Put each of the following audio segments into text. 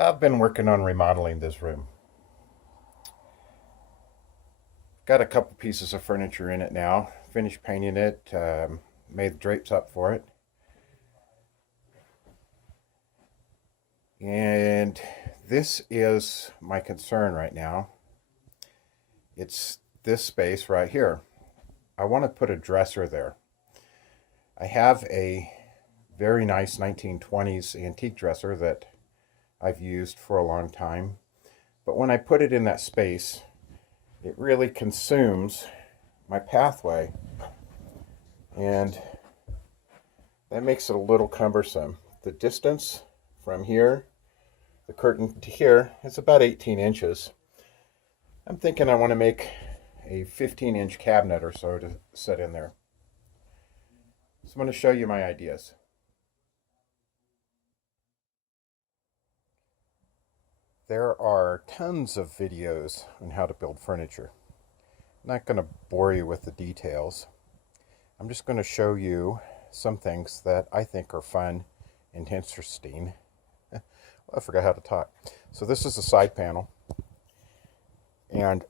I've been working on remodeling this room. Got a couple pieces of furniture in it now. Finished painting it, made the drapes up for it. And this is my concern right now. It's this space right here. I want to put a dresser there. I have a very nice 1920s antique dresser that I've used for a long time. But when I put it in that space, it really consumes my pathway, and that makes it a little cumbersome. The distance from here, the curtain to here, is about 18 inches. I'm thinking I want to make a 15-inch cabinet or so to set in there. So I'm going to show you my ideas. There are tons of videos on how to build furniture. I'm not going to bore you with the details. I'm just going to show you some things that I think are fun and interesting. Well, I forgot how to talk. So this is the side panel and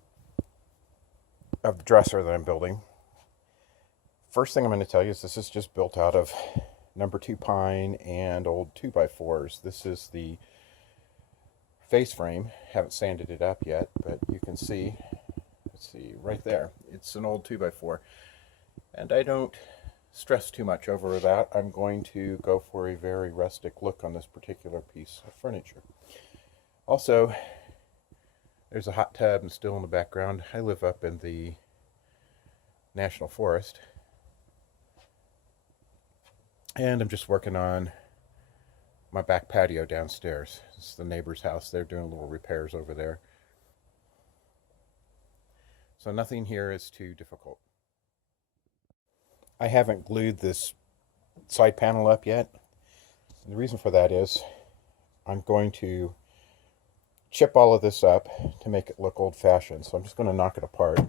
of the dresser that I'm building. First thing I'm going to tell you is this is just built out of number 2 pine and old 2x4s. This is the face frame. Haven't sanded it up yet, but you can see, let's see, right there. It's an old 2x4. And I don't stress too much over that. I'm going to go for a very rustic look on this particular piece of furniture. Also, there's a hot tub and still in the background. I live up in the National Forest. And I'm just working on my back patio downstairs. This is the neighbor's house. They're doing little repairs over there. So nothing here is too difficult. I haven't glued this side panel up yet. And the reason for that is I'm going to chip all of this up to make it look old-fashioned. So I'm just going to knock it apart.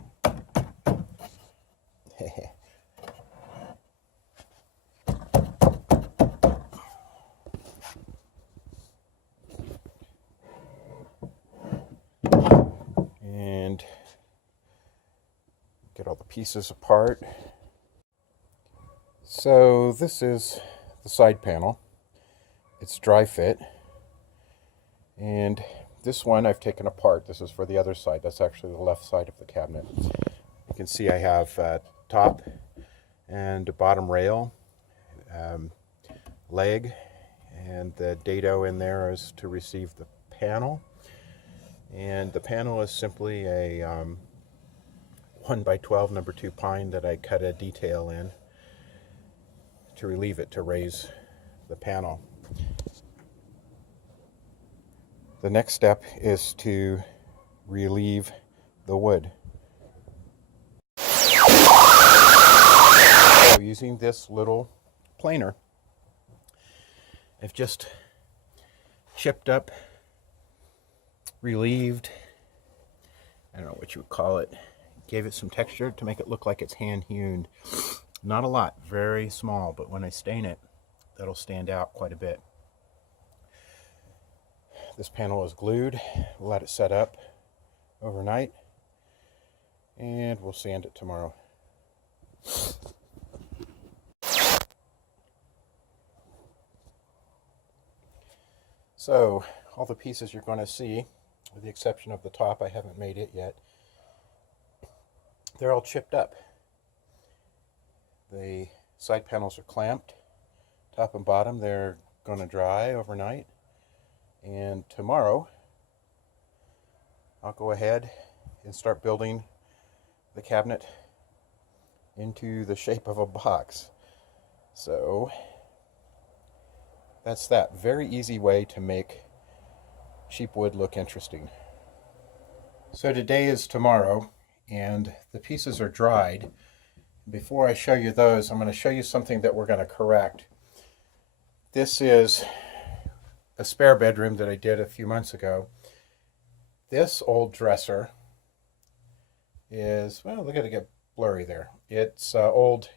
And get all the pieces apart. So this is the side panel. It's dry fit. And this one I've taken apart. This is for the other side. That's actually the left side of the cabinet. You can see I have top and a bottom rail, leg, and the dado in there is to receive the panel. And the panel is simply a 1x12 number 2 pine that I cut a detail in to relieve it, to raise the panel. The next step is to relieve the wood. So using this little planer, I've just chipped up, relieved, I don't know what you would call it, gave it some texture to make it look like it's hand hewn. Not a lot, very small, but when I stain it, that'll stand out quite a bit. This panel is glued. We'll let it set up overnight, and we'll sand it tomorrow. So all the pieces you're going to see, with the exception of the top, I haven't made it yet, they're all chipped up. The side panels are clamped, top and bottom. They're going to dry overnight, and tomorrow I'll go ahead and start building the cabinet into the shape of a box. So that's that. Very easy way to make cheap wood look interesting. So today is tomorrow, and the pieces are dried. Before I show you those, I'm going to show you something that we're going to correct. This is a spare bedroom that I did a few months ago. This old dresser is, well, look at it get blurry there. It's an old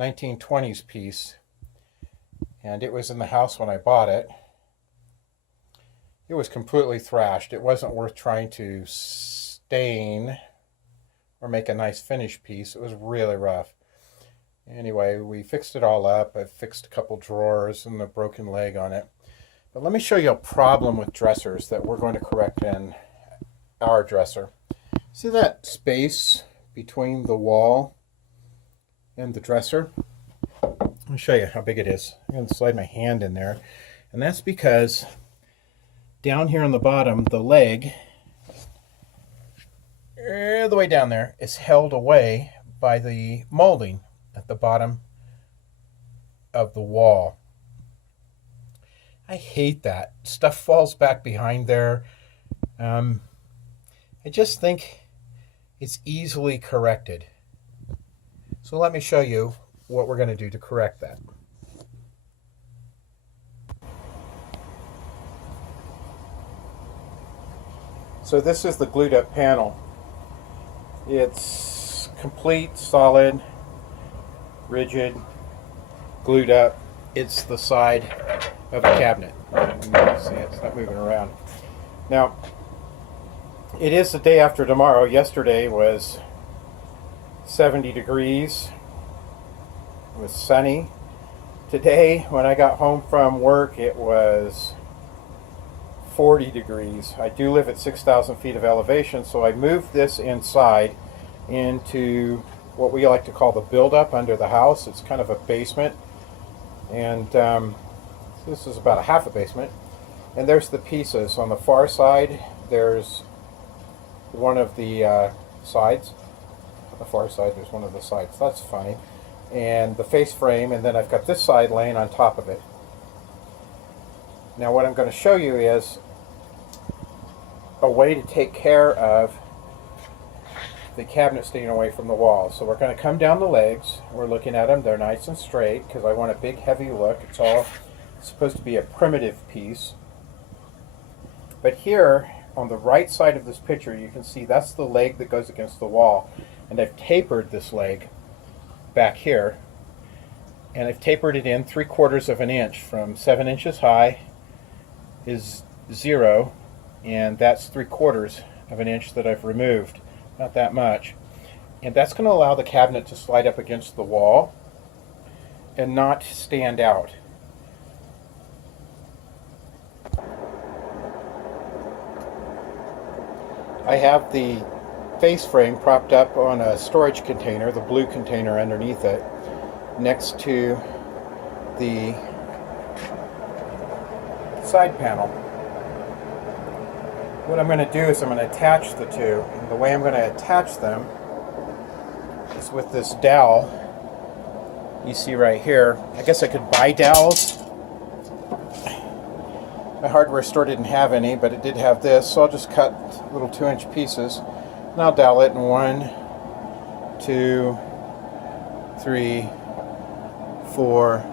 1920s piece, and it was in the house when I bought it. it was completely thrashed. It wasn't worth trying to stain or make a nice finish piece. It was really rough. Anyway, we fixed it all up. I fixed a couple drawers and the broken leg on it. But let me show you a problem with dressers that we're going to correct in our dresser. See that space between the wall and the dresser? Let me show you how big it is. I'm going to slide my hand in there. And that's because down here on the bottom, the leg, all the way down there, is held away by the molding at the bottom of the wall. I hate that. Stuff falls back behind there. I just think it's easily corrected. So let me show you what we're going to do to correct that. So this is the glued up panel. It's complete, solid, rigid, glued up. It's the side of a cabinet. You can see it's not moving around. Now, it is the day after tomorrow. Yesterday was 70 degrees. It was sunny. Today, when I got home from work, it was 40 degrees. I do live at 6,000 feet of elevation, so I moved this inside into what we like to call the build-up under the house. It's kind of a basement, and this is about a half a basement. And there's the pieces. On the far side, there's one of the sides. On the far side, there's one of the sides. That's funny. And the face frame, and then I've got this side laying on top of it. Now what I'm going to show you is a way to take care of the cabinet staying away from the wall. So we're going to come down the legs. We're looking at them. They're nice and straight because I want a big heavy look. It's all supposed to be a primitive piece. But here on the right side of this picture, you can see that's the leg that goes against the wall. And I've tapered this leg back here, and I've tapered it in 3/4 of an inch. From 7 inches high is 0, and that's 3/4 of an inch that I've removed. Not that much. And that's going to allow the cabinet to slide up against the wall and not stand out. I have the face frame propped up on a storage container, the blue container underneath it, next to the side panel. What I'm going to do is I'm going to attach the two, and the way I'm going to attach them is with this dowel you see right here. I guess I could buy dowels. My hardware store didn't have any, but it did have this, so I'll just cut little 2-inch pieces. And I'll dowel it in 1, 2, 3, 4,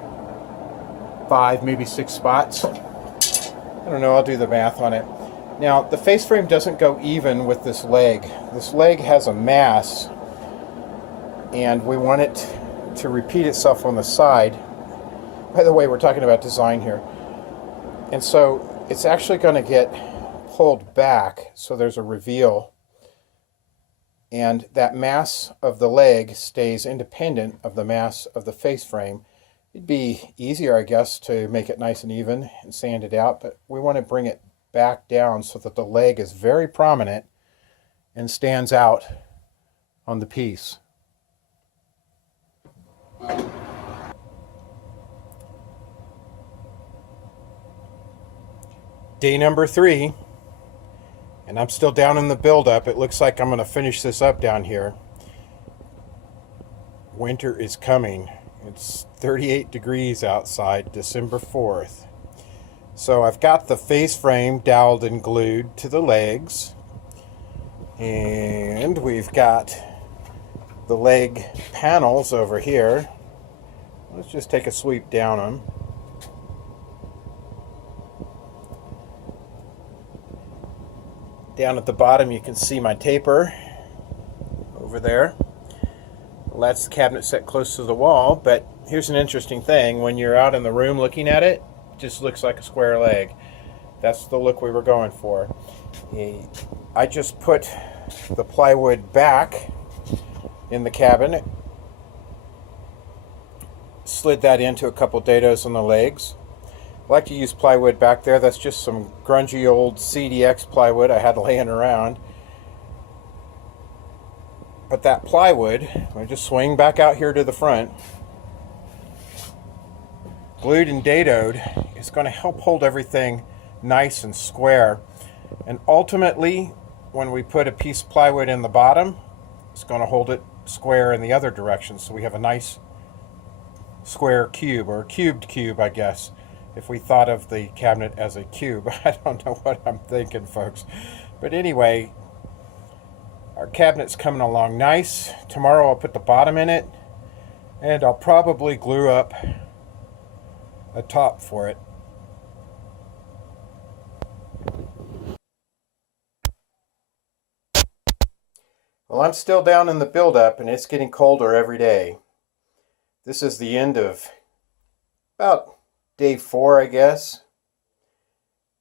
5, maybe 6 spots. I don't know, I'll do the math on it. Now, the face frame doesn't go even with this leg. This leg has a mass, and we want it to repeat itself on the side. By the way, we're talking about design here. And so it's actually going to get pulled back, so there's a reveal. And that mass of the leg stays independent of the mass of the face frame. It'd be easier, I guess, to make it nice and even and sand it out, but we want to bring it back down so that the leg is very prominent and stands out on the piece. Day number 3, and I'm still down in the build-up. It looks like I'm going to finish this up down here. Winter is coming. It's 38 degrees outside, December 4th. So I've got the face frame doweled and glued to the legs, and we've got the leg panels over here. Let's just take a sweep down them. Down at the bottom you can see my taper over there. Well, that's the cabinet set close to the wall, but here's an interesting thing. When you're out in the room looking at it, it just looks like a square leg. That's the look we were going for. I just put the plywood back in the cabinet, slid that into a couple dados on the legs. I like to use plywood back there. That's just some grungy old CDX plywood I had laying around. But that plywood, I just swing back out here to the front, glued and dadoed, is going to help hold everything nice and square. And ultimately, when we put a piece of plywood in the bottom, it's going to hold it square in the other direction. So we have a nice square cube, or cubed cube, I guess, if we thought of the cabinet as a cube. I don't know what I'm thinking, folks. But anyway, our cabinet's coming along nice. Tomorrow I'll put the bottom in it, and I'll probably glue up a top for it. Well, I'm still down in the build-up, and it's getting colder every day. This is the end of about day 4, I guess.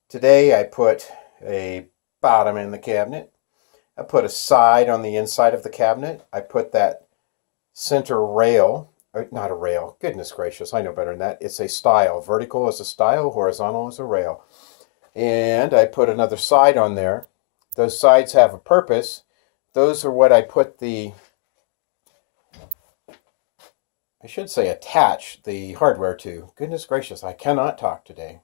Today I put a bottom in the cabinet. I put a side on the inside of the cabinet. I put that center rail, or not a rail, goodness gracious, I know better than that. It's a stile. Vertical is a stile, horizontal is a rail. And I put another side on there. Those sides have a purpose. Those are what I put the, I should say attach the hardware to. Goodness gracious, I cannot talk today.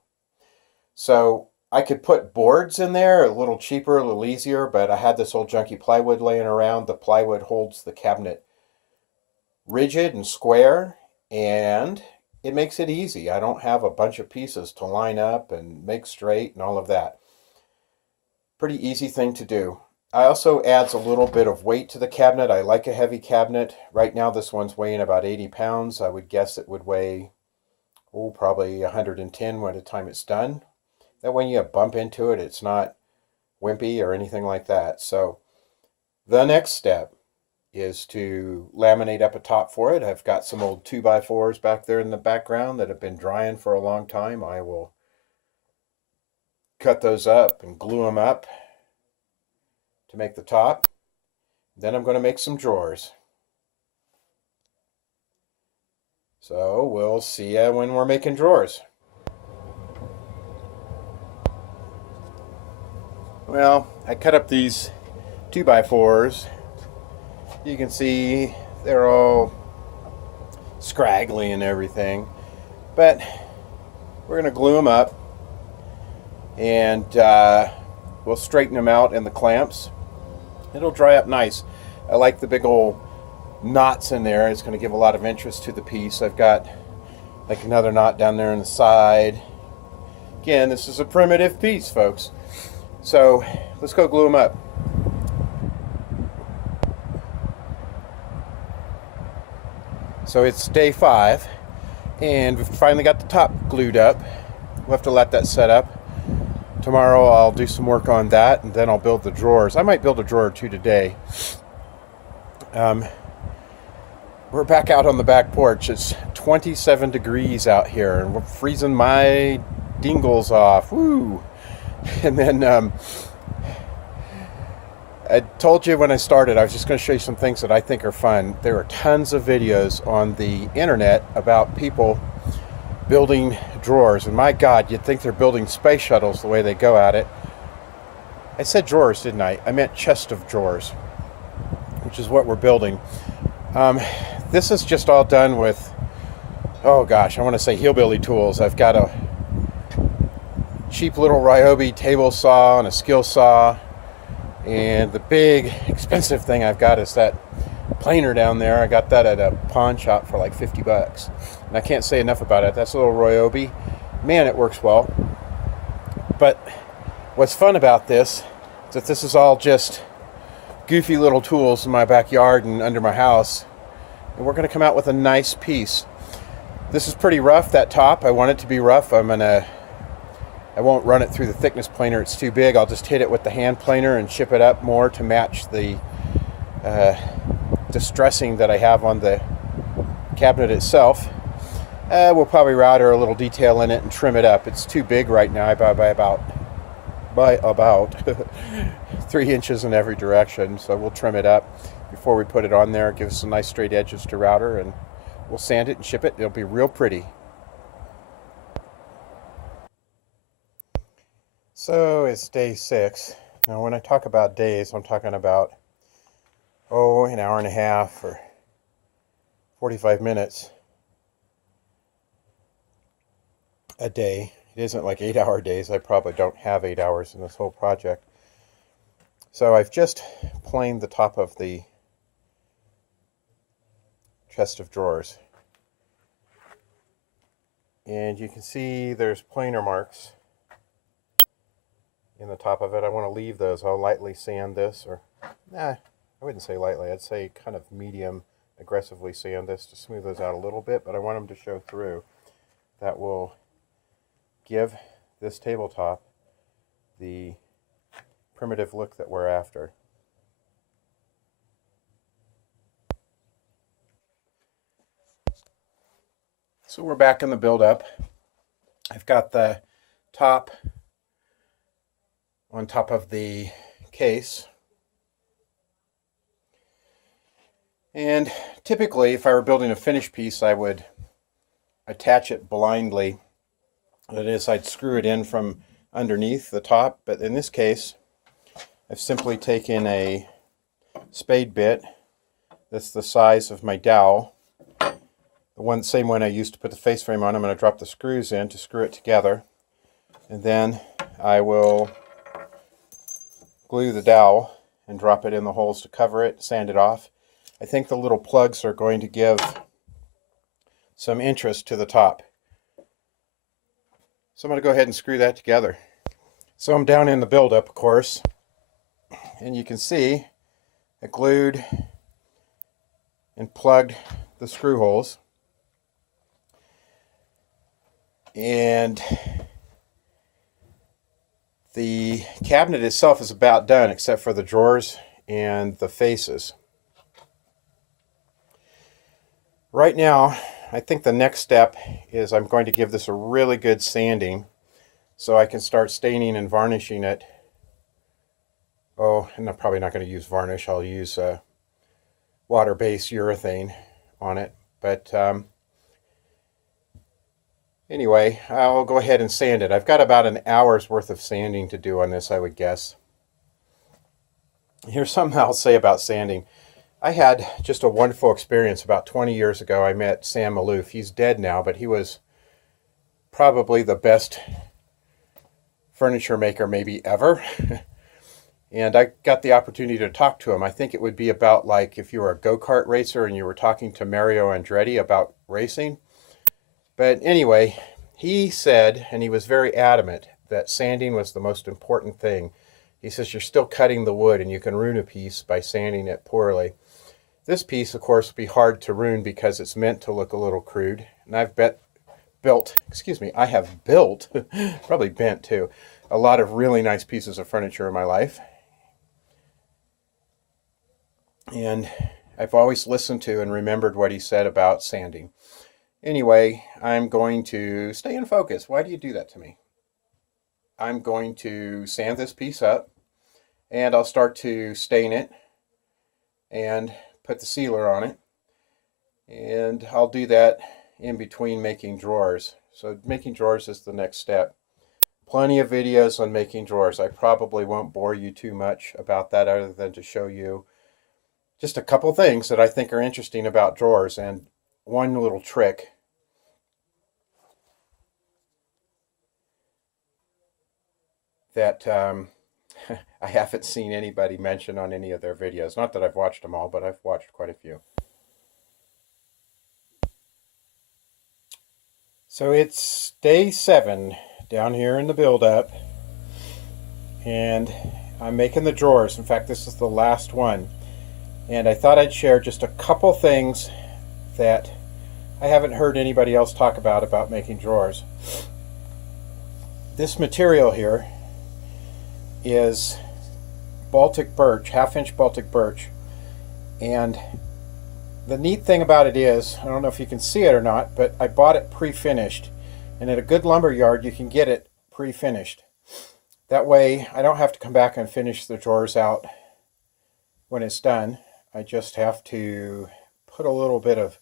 So I could put boards in there, a little cheaper, a little easier, but I had this old junky plywood laying around. The plywood holds the cabinet rigid and square, and it makes it easy. I don't have a bunch of pieces to line up and make straight and all of that. Pretty easy thing to do. I also adds a little bit of weight to the cabinet. I like a heavy cabinet. Right now this one's weighing about 80 pounds. I would guess it would weigh, probably 110 by the time it's done. That when you bump into it, it's not wimpy or anything like that. So the next step is to laminate up a top for it. I've got some old 2x4s back there in the background that have been drying for a long time. I will cut those up and glue them up to make the top. Then I'm going to make some drawers. So we'll see you when we're making drawers. Well, I cut up these 2x4s. You can see they're all scraggly and everything, but we're going to glue them up, and we'll straighten them out in the clamps. It'll dry up nice. I like the big old knots in there. It's going to give a lot of interest to the piece. I've got like another knot down there on the side. Again, this is a primitive piece, folks. So let's go glue them up. So it's day 5, and we've finally got the top glued up. We'll have to let that set up. Tomorrow I'll do some work on that, and then I'll build the drawers. I might build a drawer or two today. We're back out on the back porch. It's 27 degrees out here, and we're freezing my dingles off. Woo! And then I told you when I started I was just going to show you some things that I think are fun. There are tons of videos on the internet about people building drawers, and my God, you'd think they're building space shuttles the way they go at it. I said drawers, didn't I? I meant chest of drawers, which is what we're building. This is just all done with, oh gosh, I want to say hillbilly tools. I've got a cheap little Ryobi table saw and a skill saw, and the big expensive thing I've got is that planer down there. I got that at a pawn shop for like 50 bucks, and I can't say enough about it. That's a little Ryobi. Man, it works well. But what's fun about this is that this is all just goofy little tools in my backyard and under my house, and we're going to come out with a nice piece. This is pretty rough, that top. I want it to be rough. I won't run it through the thickness planer. It's too big. I'll just hit it with the hand planer and chip it up more to match the distressing that I have on the cabinet itself. We'll probably router a little detail in it and trim it up. It's too big right now by about by about 3 inches in every direction, so we'll trim it up before we put it on there. Give us some nice straight edges to router, and we'll sand it and ship it. It'll be real pretty. So it's day 6. Now when I talk about days, I'm talking about an hour and a half or 45 minutes a day. It isn't like 8-hour days. I probably don't have 8 hours in this whole project. So I've just planed the top of the chest of drawers. And you can see there's planer marks in the top of it. I want to leave those. I'll lightly sand this, or I wouldn't say lightly. I'd say kind of medium aggressively sand this to smooth those out a little bit, but I want them to show through. That will give this tabletop the primitive look that we're after. So we're back in the build-up. I've got the top on top of the case. And typically, if I were building a finished piece, I would attach it blindly. That is, I'd screw it in from underneath the top, but in this case, I've simply taken a spade bit that's the size of my dowel. The same one I used to put the face frame on. I'm going to drop the screws in to screw it together, and then I will glue the dowel and drop it in the holes to cover it, sand it off. I think the little plugs are going to give some interest to the top. So I'm going to go ahead and screw that together. So I'm down in the build-up, of course, and you can see I glued and plugged the screw holes. And the cabinet itself is about done, except for the drawers and the faces. Right now, I think the next step is I'm going to give this a really good sanding so I can start staining and varnishing it. And I'm probably not going to use varnish. I'll use water-based urethane on it. But anyway, I'll go ahead and sand it. I've got about an hour's worth of sanding to do on this, I would guess. Here's something I'll say about sanding. I had just a wonderful experience about 20 years ago. I met Sam Maloof. He's dead now, but he was probably the best furniture maker maybe ever. And I got the opportunity to talk to him. I think it would be about like if you were a go-kart racer and you were talking to Mario Andretti about racing. But anyway, he said, and he was very adamant, that sanding was the most important thing. He says you're still cutting the wood and you can ruin a piece by sanding it poorly. This piece, of course, will be hard to ruin because it's meant to look a little crude. And I have built, probably bent too, a lot of really nice pieces of furniture in my life. And I've always listened to and remembered what he said about sanding. Anyway, I'm going to stay in focus. Why do you do that to me? I'm going to sand this piece up, and I'll start to stain it and put the sealer on it. And I'll do that in between making drawers. So making drawers is the next step. Plenty of videos on making drawers. I probably won't bore you too much about that other than to show you just a couple things that I think are interesting about drawers, and one little trick. That I haven't seen anybody mention on any of their videos. Not that I've watched them all, but I've watched quite a few. So it's day 7 down here in the build-up, and I'm making the drawers. In fact, this is the last one. And I thought I'd share just a couple things that I haven't heard anybody else talk about making drawers. This material here is Baltic birch, 1/2-inch Baltic birch. And the neat thing about it is, I don't know if you can see it or not, but I bought it pre-finished. And at a good lumber yard, you can get it pre-finished. That way I don't have to come back and finish the drawers out when it's done. I just have to put a little bit of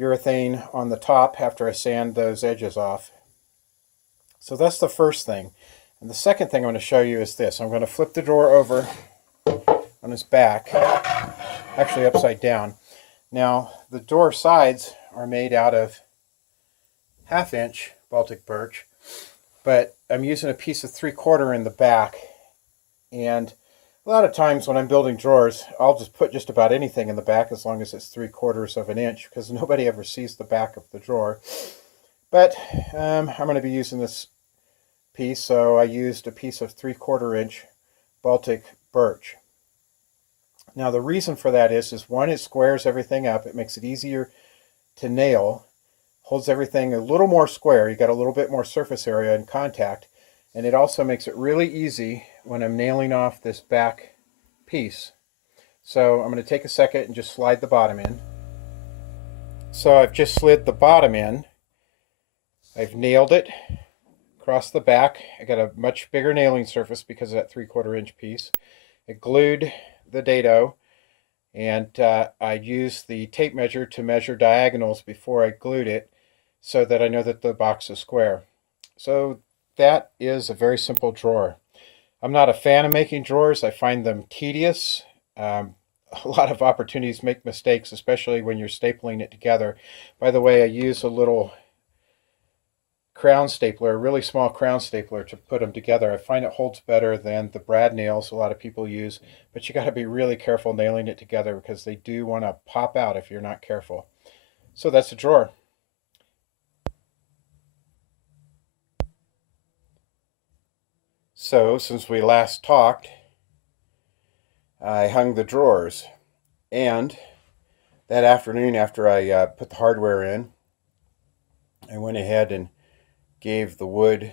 urethane on the top after I sand those edges off. So that's the first thing. And the second thing I'm going to show you is this. I'm going to flip the drawer over on its back, actually upside down. Now the door sides are made out of 1/2 inch Baltic birch, but I'm using a piece of 3/4 in the back. And a lot of times when I'm building drawers, I'll just put just about anything in the back as long as it's 3/4 of an inch, because nobody ever sees the back of the drawer. But I'm going to be using this piece, so I used a piece of 3/4 inch Baltic birch. Now the reason for that is one, it squares everything up. It makes it easier to nail, holds everything a little more square. You got a little bit more surface area in contact, and it also makes it really easy when I'm nailing off this back piece. So I'm going to take a second and just slide the bottom in. So I've just slid the bottom in. I've nailed it across the back. I got a much bigger nailing surface because of that 3/4 inch piece. I glued the dado, and I used the tape measure to measure diagonals before I glued it so that I know that the box is square. So that is a very simple drawer. I'm not a fan of making drawers. I find them tedious. A lot of opportunities to make mistakes, especially when you're stapling it together. By the way, I use a little crown stapler, a really small crown stapler, to put them together. I find it holds better than the brad nails a lot of people use, but you got to be really careful nailing it together because they do want to pop out if you're not careful. So that's a drawer. So since we last talked, I hung the drawers, and that afternoon after I put the hardware in, I went ahead and gave the wood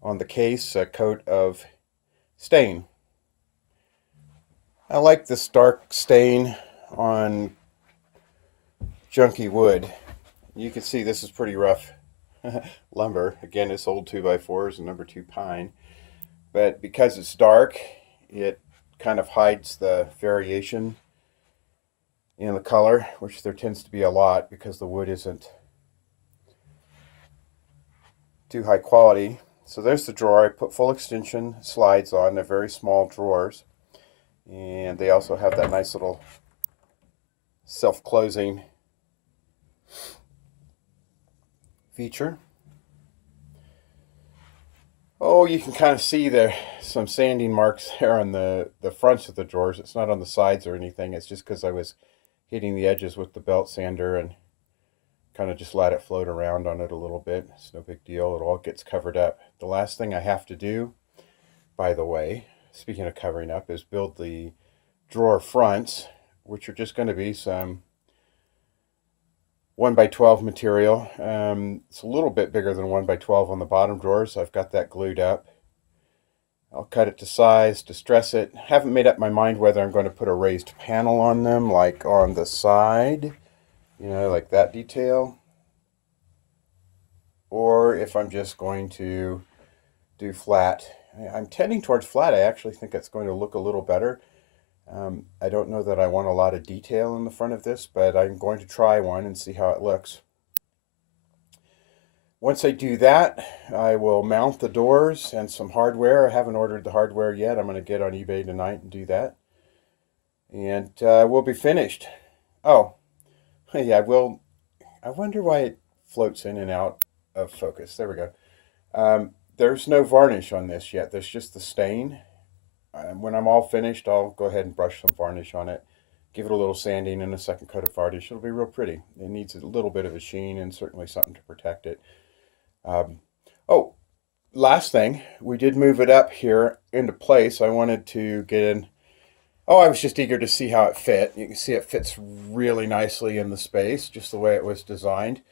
on the case a coat of stain. I like this dark stain on junky wood. You can see this is pretty rough lumber. Again, it's old 2x4s and number 2 pine. But because it's dark, it kind of hides the variation in the color, which there tends to be a lot because the wood isn't too high quality. So there's the drawer. I put full extension slides on. They're very small drawers, and they also have that nice little self-closing feature. Oh, you can kind of see there some sanding marks there on the fronts of the drawers. It's not on the sides or anything. It's just because I was hitting the edges with the belt sander and kind of just let it float around on it a little bit. It's no big deal. It all gets covered up. The last thing I have to do, by the way, speaking of covering up, is build the drawer fronts, which are just going to be some 1x12 material. It's a little bit bigger than 1x12 on the bottom drawers. I've got that glued up. I'll cut it to size, distress it. Haven't made up my mind whether I'm going to put a raised panel on them, like on the side, you know, like that detail, or if I'm just going to do flat. I'm tending towards flat. I actually think it's going to look a little better. I don't know that I want a lot of detail in the front of this, but I'm going to try one and see how it looks. Once I do that, I will mount the doors and some hardware. I haven't ordered the hardware yet. I'm going to get on eBay tonight and do that. And we'll be finished. Oh, yeah, I wonder why it floats in and out of focus. There we go. There's no varnish on this yet. There's just the stain. When I'm all finished, I'll go ahead and brush some varnish on it. Give it a little sanding and a second coat of varnish. It'll be real pretty. It needs a little bit of a sheen and certainly something to protect it. Oh, last thing. We did move it up here into place. I wanted to get in. Oh, I was just eager to see how it fit. You can see it fits really nicely in the space, just the way it was designed.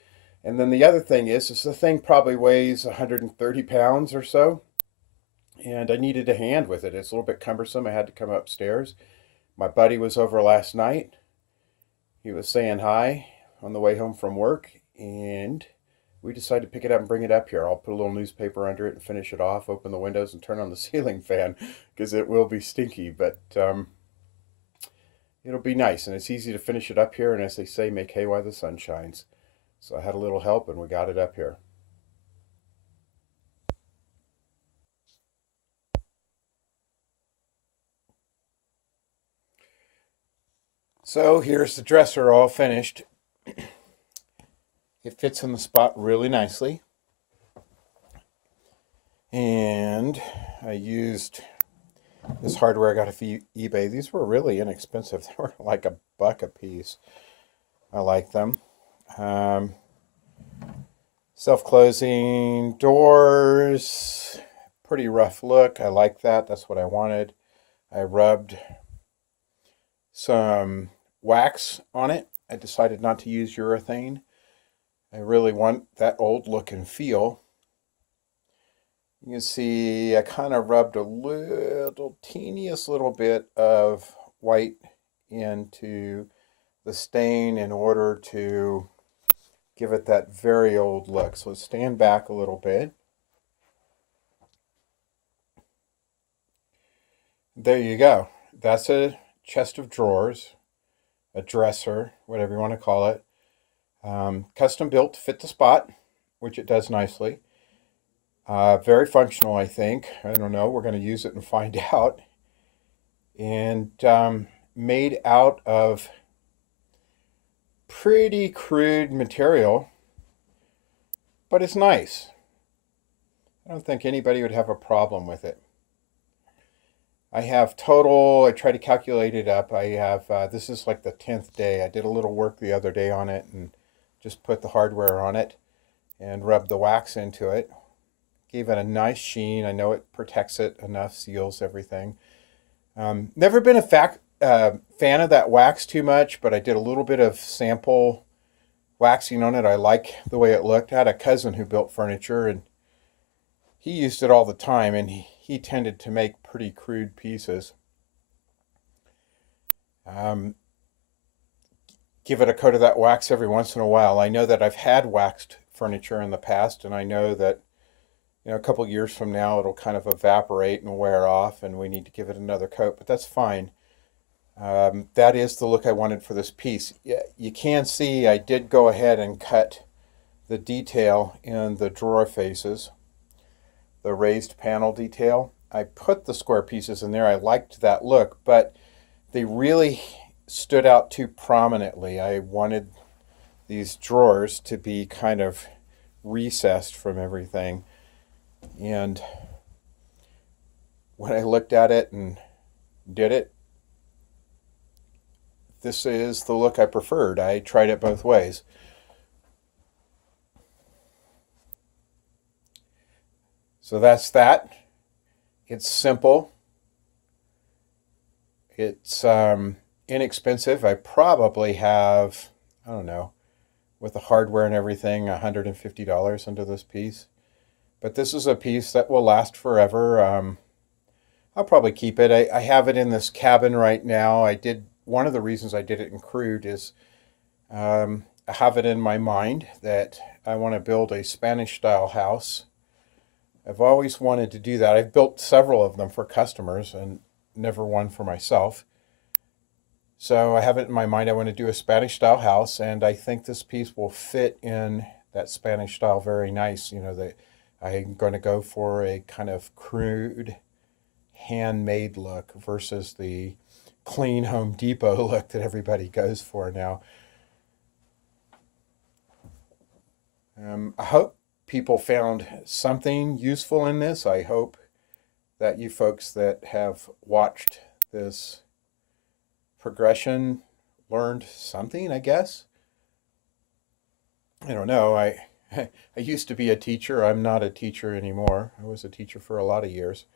And then the other thing is the thing probably weighs 130 pounds or so. And I needed a hand with it. It's a little bit cumbersome. I had to come upstairs. My buddy was over last night. He was saying hi on the way home from work, and we decided to pick it up and bring it up here. I'll put a little newspaper under it and finish it off, open the windows and turn on the ceiling fan because it will be stinky, but it'll be nice, and it's easy to finish it up here, and as they say, make hay while the sun shines. So I had a little help and we got it up here. So here's the dresser all finished. It fits in the spot really nicely. And I used this hardware I got off eBay. These were really inexpensive. They were like $1 a piece. I like them. Self-closing doors. Pretty rough look. I like that. That's what I wanted. I rubbed some wax on it. I decided not to use urethane. I really want that old look and feel. You can see I kind of rubbed a teeniest little bit of white into the stain in order to give it that very old look. So let's stand back a little bit. There you go. That's a chest of drawers, a dresser, whatever you want to call it. Custom built to fit the spot, which it does nicely. Very functional, I think. I don't know. We're going to use it and find out. And made out of pretty crude material, but it's nice. I don't think anybody would have a problem with it. I have total, I try to calculate it up. I have, this is like the 10th day. I did a little work the other day on it and just put the hardware on it and rubbed the wax into it. Gave it a nice sheen. I know it protects it enough, seals everything. Never been a fan of that wax too much, but I did a little bit of sample waxing on it. I like the way it looked. I had a cousin who built furniture, and he used it all the time, and he tended to make pretty crude pieces. Give it a coat of that wax every once in a while. I know that I've had waxed furniture in the past, and I know that a couple of years from now it'll kind of evaporate and wear off, and we need to give it another coat, but that's fine. That is the look I wanted for this piece. You can see I did go ahead and cut the detail in the drawer faces, the raised panel detail. I put the square pieces in there. I liked that look, but they really stood out too prominently. I wanted these drawers to be kind of recessed from everything. And when I looked at it and did it, this is the look I preferred. I tried it both ways. So that's that. It's simple. It's inexpensive. I probably have, I don't know, with the hardware and everything, $150 into this piece. But this is a piece that will last forever. I'll probably keep it. I have it in this cabin right now. One of the reasons I did it in crude is I have it in my mind that I want to build a Spanish style house. I've always wanted to do that. I've built several of them for customers and never one for myself. So I have it in my mind I want to do a Spanish style house, and I think this piece will fit in that Spanish style very nice. I'm going to go for a kind of crude, handmade look versus the clean Home Depot look that everybody goes for now. I hope people found something useful in this. I hope that you folks that have watched this progression learned something, I guess. I don't know. I used to be a teacher. I'm not a teacher anymore. I was a teacher for a lot of years.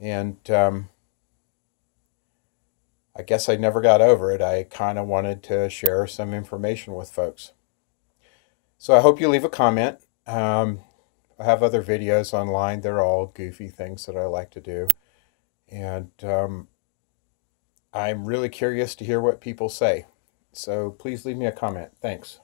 And I guess I never got over it. I kind of wanted to share some information with folks. So I hope you leave a comment. I have other videos online. They're all goofy things that I like to do. And I'm really curious to hear what people say. So please leave me a comment. Thanks.